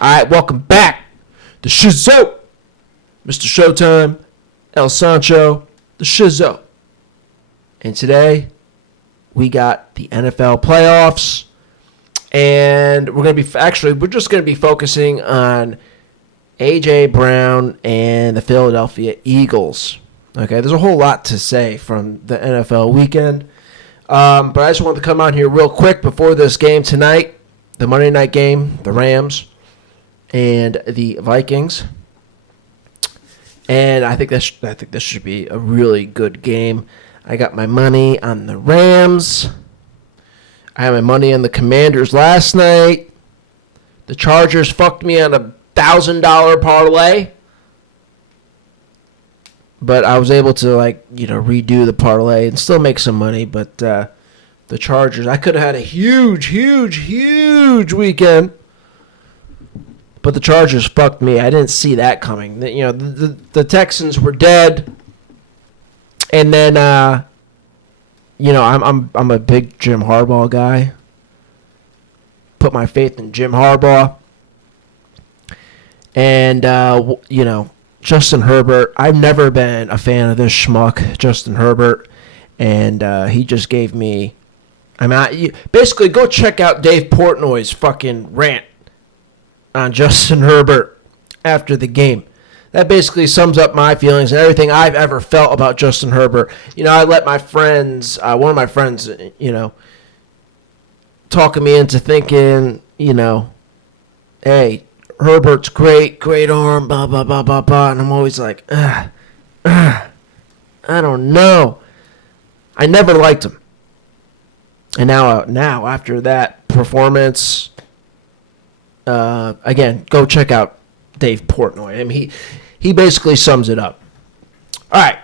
All right, welcome back to Shizow. Mr. Showtime, El Sancho, the Shizow. And today, we got the NFL playoffs. And we're just going to be focusing on A.J. Brown and the Philadelphia Eagles. Okay, there's a whole lot to say from the NFL weekend. But I just wanted to come on here real quick before this game tonight. The Monday night game, the Rams and the Vikings. And I think this should be a really good game. I got my money on the Rams. I had my money on the Commanders last night. The Chargers fucked me on a $1,000 parlay. But I was able to redo the parlay and still make some money. But the Chargers, I could have had a huge weekend. But the Chargers fucked me. I didn't see that coming. The Texans were dead. And then, I'm a big Jim Harbaugh guy. Put my faith in Jim Harbaugh. And, Justin Herbert. I've never been a fan of this schmuck, Justin Herbert. And he just gave me... basically, go check out Dave Portnoy's fucking rant on Justin Herbert after the game. That basically sums up my feelings and everything I've ever felt about Justin Herbert. I let my friends, one of my friends, talking me into thinking, hey, Herbert's great arm, blah, blah, blah, blah, blah. And I'm always like, I don't know. I never liked him. And now after that performance, again, go check out Dave Portnoy. I mean, he basically sums it up. All right,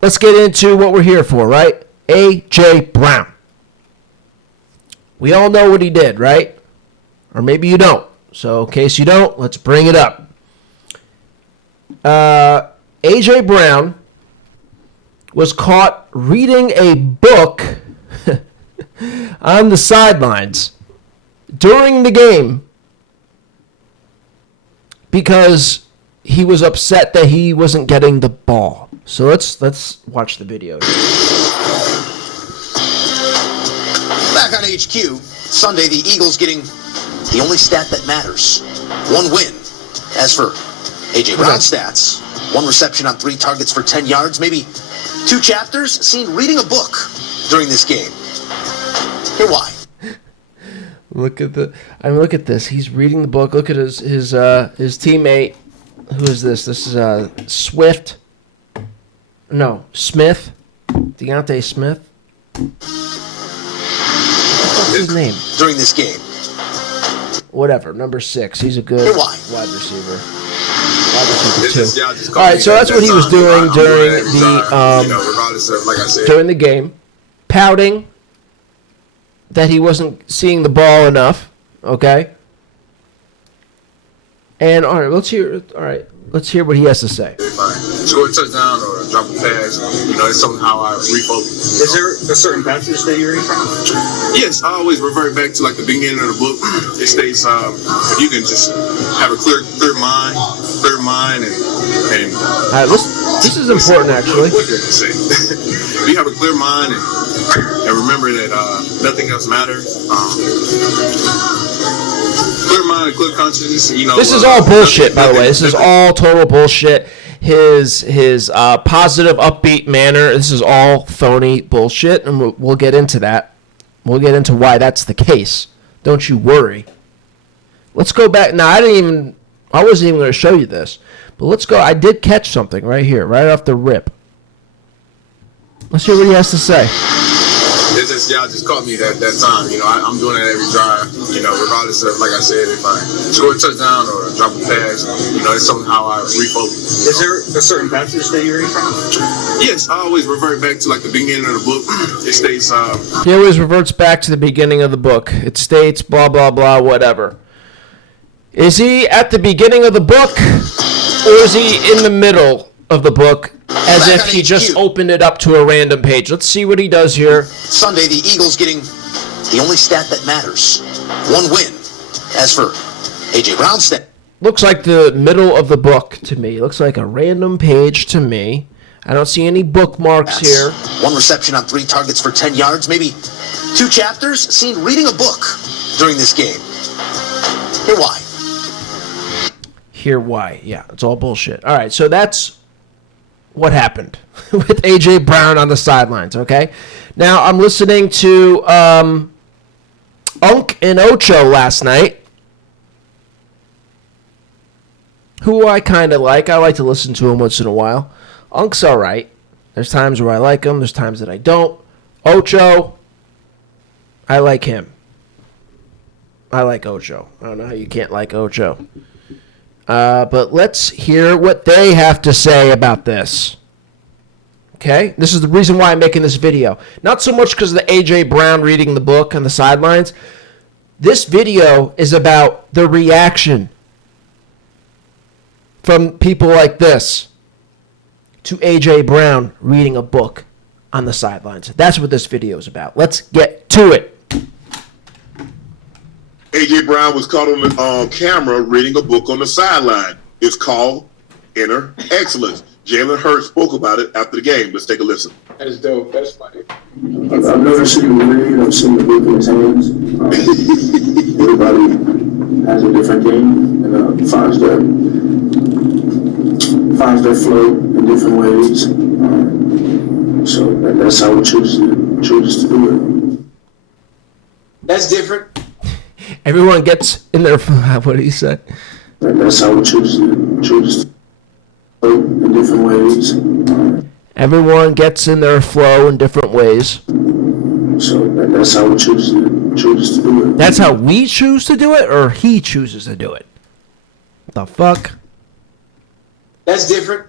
let's get into what we're here for, right? A.J. Brown. We all know what he did, right? Or maybe you don't. So in case you don't, let's bring it up. A.J. Brown was caught reading a book on the sidelines during the game because he was upset that he wasn't getting the ball. So let's watch the video. Back on HQ, Sunday the Eagles getting the only stat that matters. One win. As for A.J. Brown's stats, one reception on 3 targets for 10 yards, maybe 2 chapters, seen reading a book during this game. Here why. Look at this. He's reading the book. Look at his teammate. Who is this? This is Smith. Deontay Smith. What's his name? During this game. Whatever. Number 6. He's a good wide receiver. Too. All right. So that's what he was doing during the game, pouting that he wasn't seeing the ball enough, okay? And let's hear what he has to say. Score a touchdown or drop a pass, it's something how I refocus. Is there a certain passage that you're reading from? Yes, I always revert back to the beginning of the book. It states if you can just have a clear mind, and this is important actually. If you have a clear mind and remember that nothing else matters. Clear mind and clear consciousness. This is all bullshit, by the way. This is all total bullshit. His positive, upbeat manner. This is all phony bullshit, and we'll get into that. We'll get into why that's the case. Don't you worry. Let's go back. Now, I wasn't even going to show you this, but let's go. I did catch something right here, right off the rip. Let's hear what he has to say. Y'all just caught me that time. I'm doing that every drive. Regardless of, like I said, if I score a touchdown or drop a pass, it's something how I refocus. Is there a certain passage that you're reading from? Yes, I always revert back to the beginning of the book. It states. He always reverts back to the beginning of the book. It states blah blah blah whatever. Is he at the beginning of the book, or is he in the middle of the book? As if he just opened it up to a random page. Let's see what he does here. Sunday, the Eagles getting the only stat that matters. One win. As for A.J. Brown stat. Looks like the middle of the book to me. Looks like a random page to me. I don't see any bookmarks here. 1 reception on 3 targets for 10 yards. Maybe 2 chapters seen reading a book during this game. Hear why. Hear why. Yeah, it's all bullshit. All right, so that's what happened with A.J. Brown on the sidelines, okay? Now, I'm listening to UNC and OCHO last night, who I kind of like. I like to listen to him once in a while. UNC's all right. There's times where I like him. There's times that I don't. OCHO, I like him. I like OCHO. I don't know how you can't like OCHO. But let's hear what they have to say about this. Okay? This is the reason why I'm making this video. Not so much because of the A.J. Brown reading the book on the sidelines. This video is about the reaction from people like this to A.J. Brown reading a book on the sidelines. That's what this video is about. Let's get to it. A.J. Brown was caught on camera reading a book on the sideline. It's called Inner Excellence. Jalen Hurts spoke about it after the game. Let's take a listen. That is dope. That's funny. I've never seen him read. I've seen the book in his hands. Everybody has a different game and finds their flow in different ways. So that's how we choose to do it. That's different. Everyone gets in their... What did he say? That's how we choose to flow in different ways. Everyone gets in their flow in different ways. So that's how we choose to do it. That's how we choose to do it, or he chooses to do it? The fuck? That's different.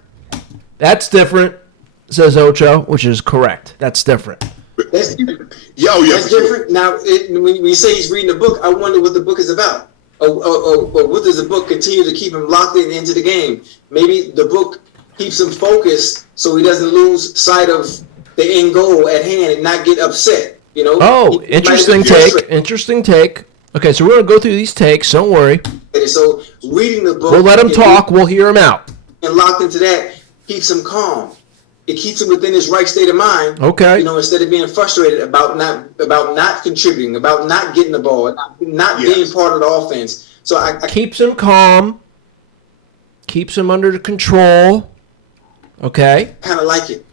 That's different, says Ocho, which is correct. That's different. That's different. Yeah. That's different. Now, when you say he's reading a book, I wonder what the book is about. Or what does the book continue to keep him locked into the game? Maybe the book keeps him focused so he doesn't lose sight of the end goal at hand and not get upset. You know? Oh, interesting take. Interesting take. Okay, so we're going to go through these takes. Don't worry. So reading the book... We'll let him talk. We'll hear him out. And locked into that keeps him calm. It keeps him within his right state of mind. Okay. You know, instead of being frustrated about not contributing, about not getting the ball, not being part of the offense. So I keeps him calm. Keeps him under control. Okay. kind of like it.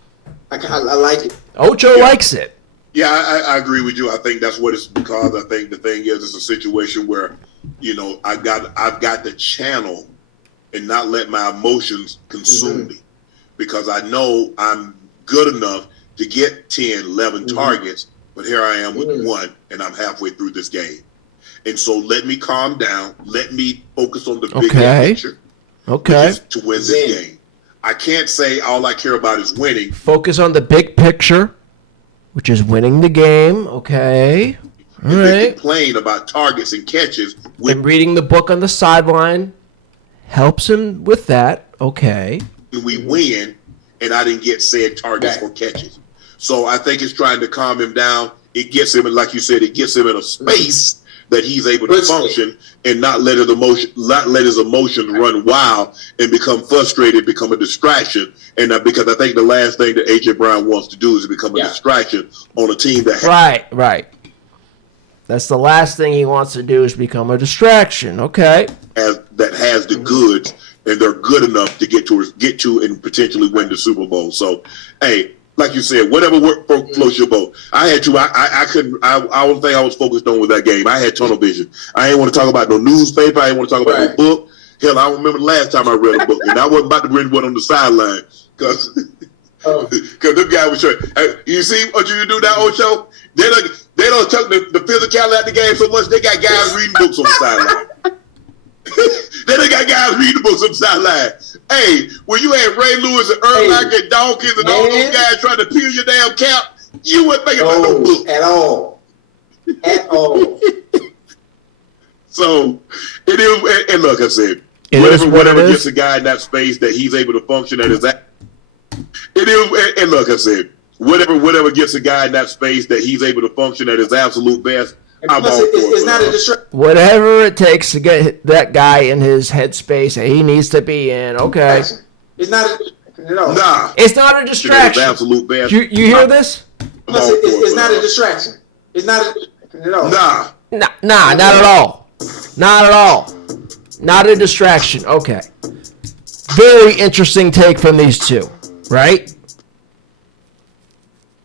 I like it. Ocho likes it. Yeah, I agree with you. I think that's what it's because. I think the thing is, it's a situation where, you know, I've got to channel and not let my emotions consume me, because I know I'm good enough to get 10, 11 targets, but here I am with 1, and I'm halfway through this game. And so let me calm down. Let me focus on the big picture. Okay. Which is to win this game. I can't say all I care about is winning. Focus on the big picture, which is winning the game. Okay. All If they right. complain about targets and catches, And reading the book on the sideline helps him with that. Okay. we win, and I didn't get said targets or catches. So I think it's trying to calm him down. It gets him, like you said, it gets him in a space that he's able to function and not let his emotions run wild and become frustrated, become a distraction. And because I think the last thing that A.J. Brown wants to do is become a distraction on a team that Right. That's the last thing he wants to do is become a distraction. Okay. has the goods, and they're good enough to get to and potentially win the Super Bowl. So, hey, like you said, whatever floats your boat. I had to. I couldn't. I don't think I was focused on with that game. I had tunnel vision. I didn't want to talk about no newspaper. I didn't want to talk about no book. Hell, I don't remember the last time I read a book, and I wasn't about to read one on the sideline because them guys was showing. You see what you do now, Ocho? They don't take the physicality out the game so much. They got guys reading books on the sideline. They got guys reading books on the sideline. Hey, when you had Ray Lewis and Urlacher and Dawkins and all those guys trying to peel your damn cap, you weren't thinking about no book. At all. So it is, and look, I said, whatever gets a guy in that space that he's able to function at his. It is, and look, I said, whatever gets a guy in that space that he's able to function at his absolute best. I'm Plus, all for it's it. not a distraction. Whatever it takes to get that guy in his headspace that he needs to be in. Okay. It's not a distraction at all. Nah. It's not a distraction. Absolute bad. You hear this? Plus, it's not a distraction. It's not a distraction at all. Nah. Nah, not at all. Not at all. Not a distraction. Okay. Very interesting take from these two, right?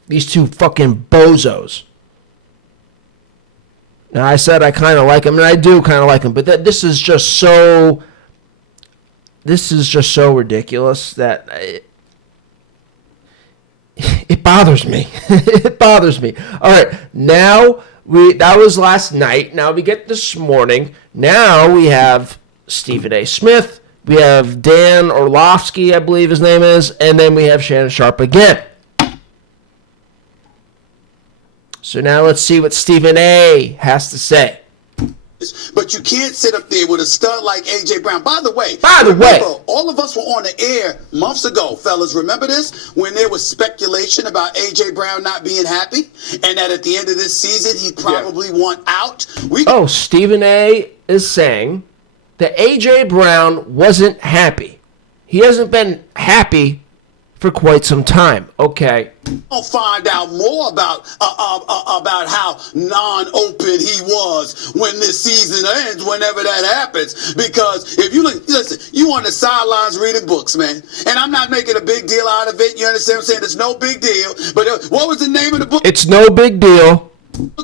These two fucking bozos. Now, I said I kind of like him, and I do kind of like him, but this is just so ridiculous that it bothers me. It bothers me. All right, now that was last night. Now we get this morning. Now we have Stephen A. Smith. We have Dan Orlovsky, I believe his name is, and then we have Shannon Sharp again. So now let's see what Stephen A. has to say. But you can't sit up there with a stud like A.J. Brown. By the way, all of us were on the air months ago, fellas. Remember this? When there was speculation about A.J. Brown not being happy and that at the end of this season he'd probably want out. Stephen A. is saying that A.J. Brown wasn't happy. He hasn't been happy for quite some time. Okay. We'll find out more about how non-open he was when this season ends, whenever that happens. Because if you listen, you on the sidelines reading books, man. And I'm not making a big deal out of it. You understand what I'm saying? It's no big deal. But what was the name of the book? It's no big deal.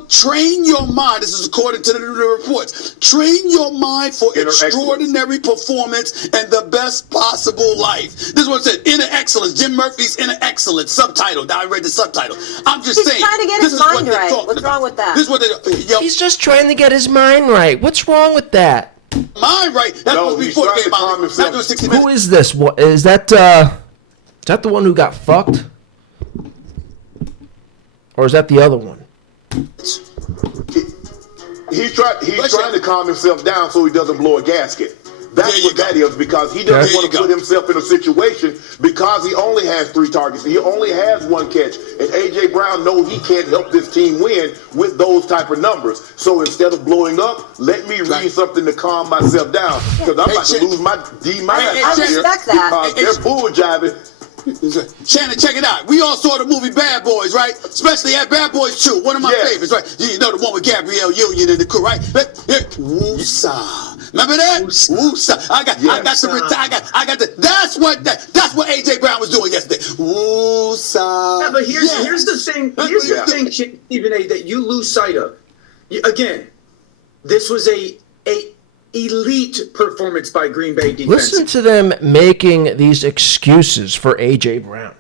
Train your mind. This is according to the reports. Train your mind for extraordinary performance and the best possible life. This is what it said. Inner excellence. Jim Murphy's Inner Excellence. Subtitle. I read the subtitle. I'm just saying. He's trying to get his mind right. What's wrong with that? This is what He's just trying to get his mind right. What's wrong with that? Mind right. That was before the game. Not doing 60 minutes. Who is this? What is that? Is that the one who got fucked? Or is that the other one? He's trying to calm himself down so he doesn't blow a gasket. That's what that is, because he doesn't want to put himself in a situation because he only has 3 targets. He only has 1 catch. And A.J. Brown knows he can't help this team win with those type of numbers. So instead of blowing up, let me read something to calm myself down, because I'm about to lose my D-minus here because they're bull jiving. Shannon, check it out. We all saw the movie Bad Boys, right? Especially at Bad Boys 2, one of my favorites, right? You know the one with Gabrielle Union and the crew, right? Woosah. Remember that? Woosah. I got the. That's what A.J. Brown was doing yesterday. Woosah. Yeah, but here's the thing. Here's the thing, Stephen A., that you lose sight of. Again, this was a elite performance by Green Bay defense. Listen to them making these excuses for A.J. Brown.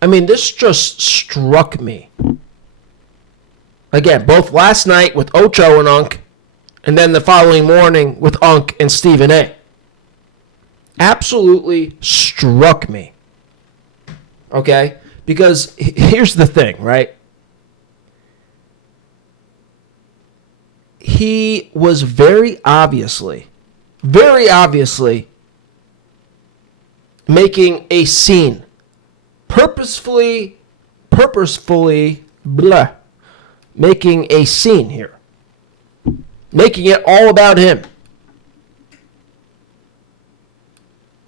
I mean, this just struck me. Again, both last night with Ocho and UNC, and then the following morning with UNC and Stephen A. Absolutely struck me. Okay? Because here's the thing, right? He was very obviously making a scene. Purposefully, making a scene here. Making it all about him.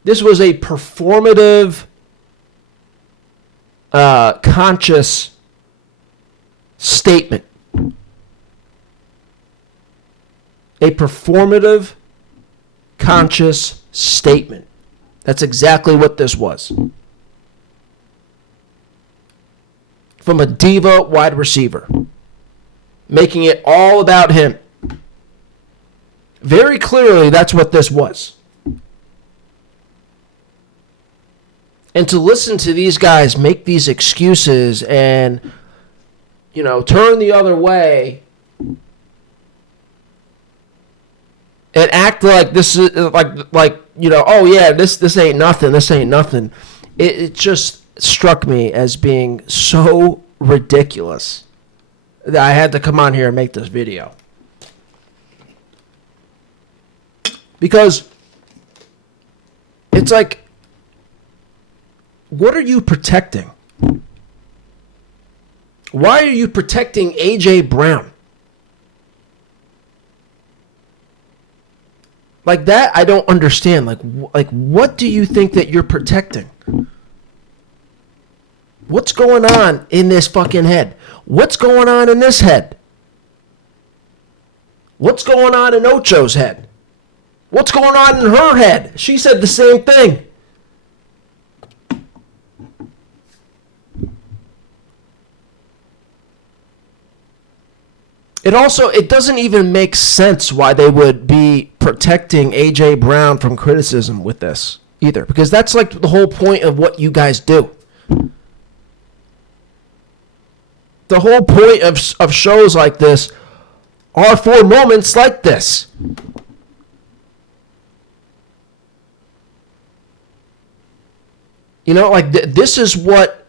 This was a performative, conscious statement. A performative, conscious statement. That's exactly what this was. From a diva wide receiver. Making it all about him. Very clearly, that's what this was. And to listen to these guys make these excuses and, turn the other way and act like this is oh yeah, this ain't nothing. It just struck me as being so ridiculous that I had to come on here and make this video. Because it's like, what are you protecting? Why are you protecting A.J. Brown? Like that, I don't understand. Like, what do you think that you're protecting? What's going on in this fucking head? What's going on in this head? What's going on in Ocho's head? What's going on in her head? She said the same thing. It doesn't even make sense why they would be protecting A.J. Brown from criticism with this either, because that's like the whole point of what you guys do. The whole point of shows like this are for moments like this. You know, like this is what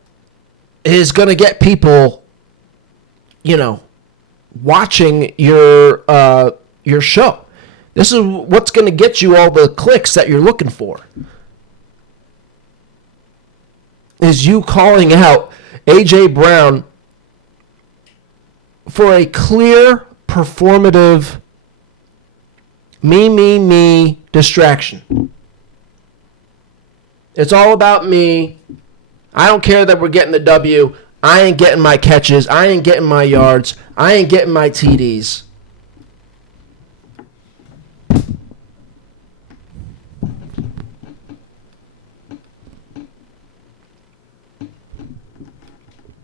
is going to get people, you know, watching your show. This is what's going to get you all the clicks that you're looking for. Is you calling out A.J. Brown for a clear, performative, me distraction. It's all about me. I don't care that we're getting the W. I ain't getting my catches. I ain't getting my yards. I ain't getting my TDs.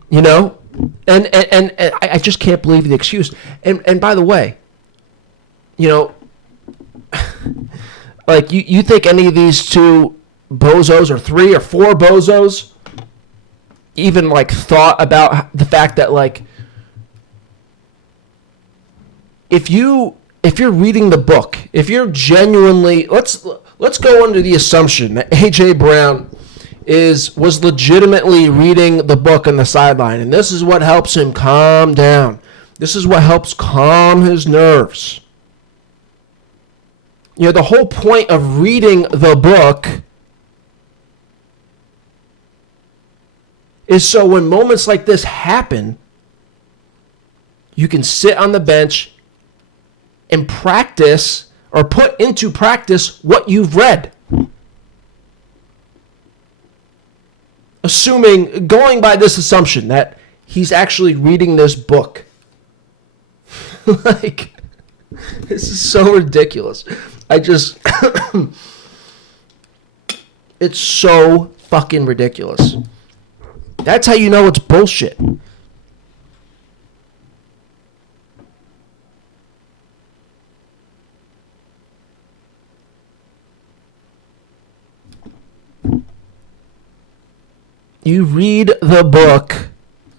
You know? And I just can't believe the excuse. And by the way, you know, like you think any of these two bozos or 3 or 4 bozos even like thought about the fact that like if you're reading the book, if you're genuinely let's go under the assumption that A.J. Brown was legitimately reading the book on the sideline, and this is what helps him calm down. This is what helps calm his nerves. You know, the whole point of reading the book is so when moments like this happen, you can sit on the bench and practice or put into practice what you've read. Going by this assumption that he's actually reading this book. Like, this is so ridiculous. It's so fucking ridiculous. That's how you know it's bullshit. You read the book,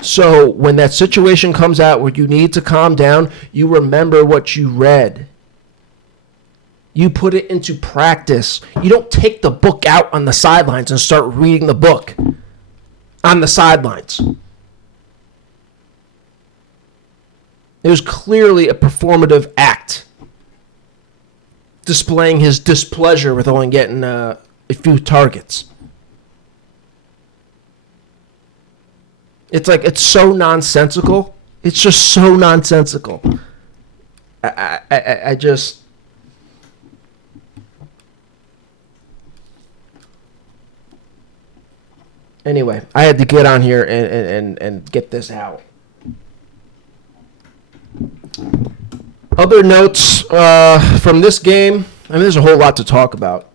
so when that situation comes out where you need to calm down, you remember what you read. You put it into practice. You don't take the book out on the sidelines and start reading the book on the sidelines. It was clearly a performative act, displaying his displeasure with only getting a few targets. It's like, it's so nonsensical. It's just so nonsensical. I just... Anyway, I had to get on here and get this out. Other notes from this game. I mean, there's a whole lot to talk about.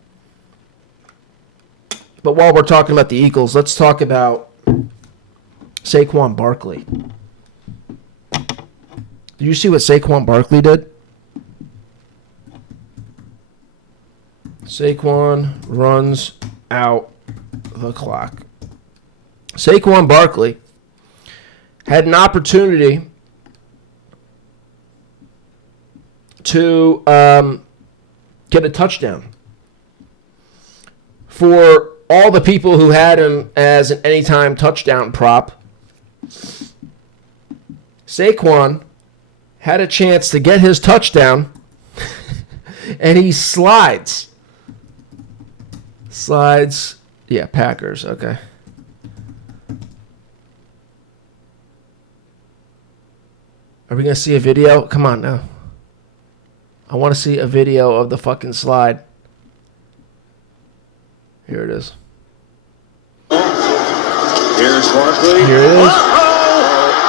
But while we're talking about the Eagles, let's talk about Saquon Barkley. Did you see what Saquon Barkley did? Saquon runs out the clock. Saquon Barkley had an opportunity to get a touchdown. For all the people who had him as an anytime touchdown prop, Saquon had a chance to get his touchdown, and he slides. Yeah, Packers, okay. Are we going to see a video? Come on now. I want to see a video of the fucking slide. Here it is. Here's Barkley. Here it is.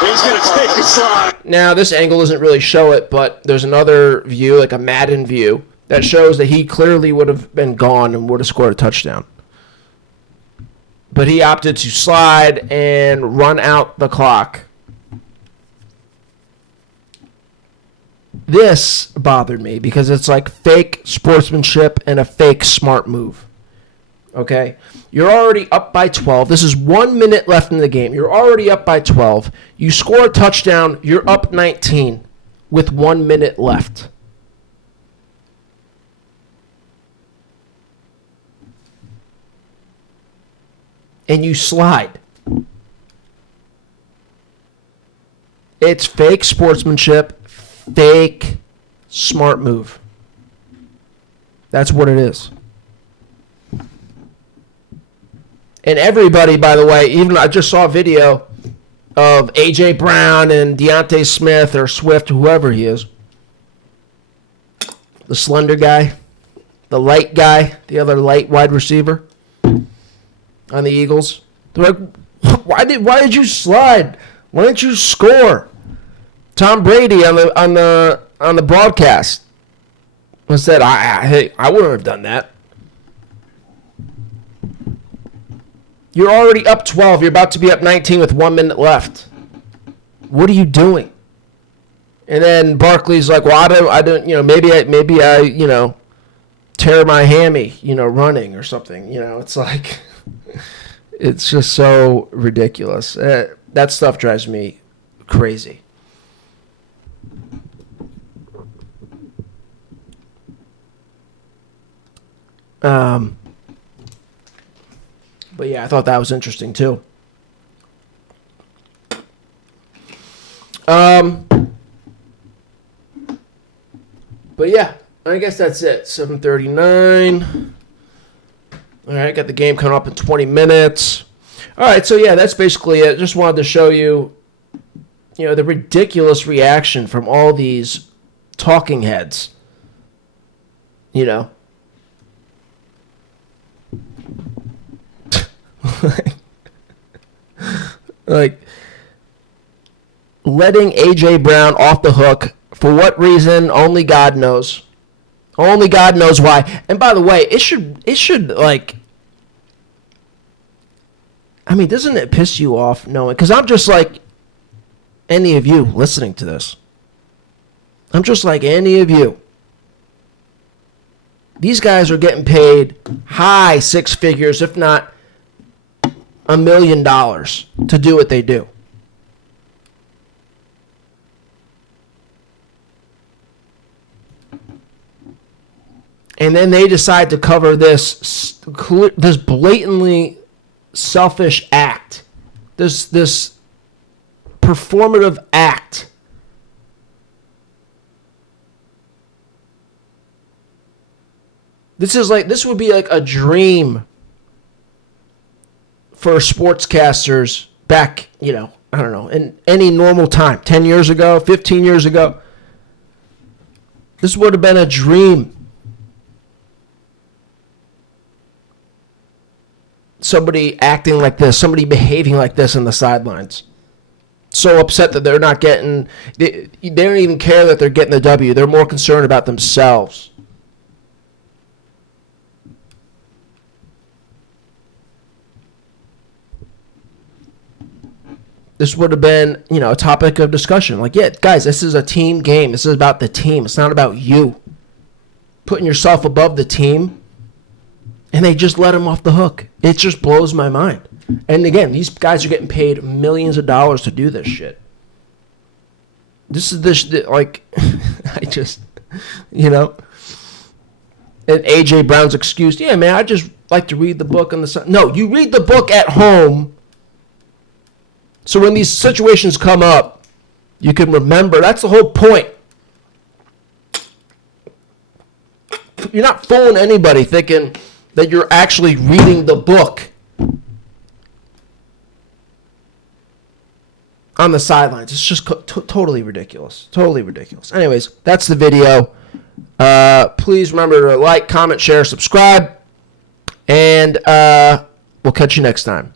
He's going to take a slide. Now, this angle doesn't really show it, but there's another view, like a Madden view, that shows that he clearly would have been gone and would have scored a touchdown. But he opted to slide and run out the clock. This bothered me because it's like fake sportsmanship and a fake smart move. Okay? You're already up by 12. This is 1 minute left in the game. You're already up by 12. You score a touchdown. You're up 19 with 1 minute left. And you slide. It's fake sportsmanship, fake smart move. That's what it is. And everybody, by the way, even I just saw a video of A.J. Brown and Deontay Smith or Swift, whoever he is. The slender guy, the light guy, the other light wide receiver on the Eagles. They're like, why did you slide? Why didn't you score? Tom Brady on the broadcast said, I wouldn't have done that. You're already up 12. You're about to be up 19 with 1 minute left. What are you doing? And then Barkley's like, well, I don't, maybe I tear my hammy, running or something. It's like, it's just so ridiculous. That stuff drives me crazy. But yeah, I thought that was interesting too. But yeah, I guess that's it. 7:39. All right, got the game coming up in 20 minutes. All right, so yeah, that's basically it. Just wanted to show you, the ridiculous reaction from all these talking heads. Like letting A.J. Brown off the hook for what reason? Only God knows. Only God knows why. And by the way, it should like, doesn't it piss you off knowing? Because I'm just like any of you listening to this. I'm just like any of you. These guys are getting paid high six figures, if not $1 million to do what they do. And then they decide to cover this blatantly selfish act, this performative act. This would be like a dream for sportscasters back, I don't know, in any normal time, 10 years ago, 15 years ago. This would have been a dream. Somebody acting like this, somebody behaving like this on the sidelines. So upset that they're not getting, they don't even care that they're getting the W. They're more concerned about themselves. This would have been, a topic of discussion. Like, yeah, guys, this is a team game. This is about the team. It's not about you. Putting yourself above the team. And they just let him off the hook. It just blows my mind. And again, these guys are getting paid millions of dollars to do this shit. Like, I just, And A.J. Brown's excuse, yeah, man, I just like to read the book on the side. No, you read the book at home. So when these situations come up, you can remember. That's the whole point. You're not fooling anybody thinking that you're actually reading the book. on the sidelines. It's just totally ridiculous. Totally ridiculous. Anyways, that's the video. Please remember to like, comment, share, subscribe, and we'll catch you next time.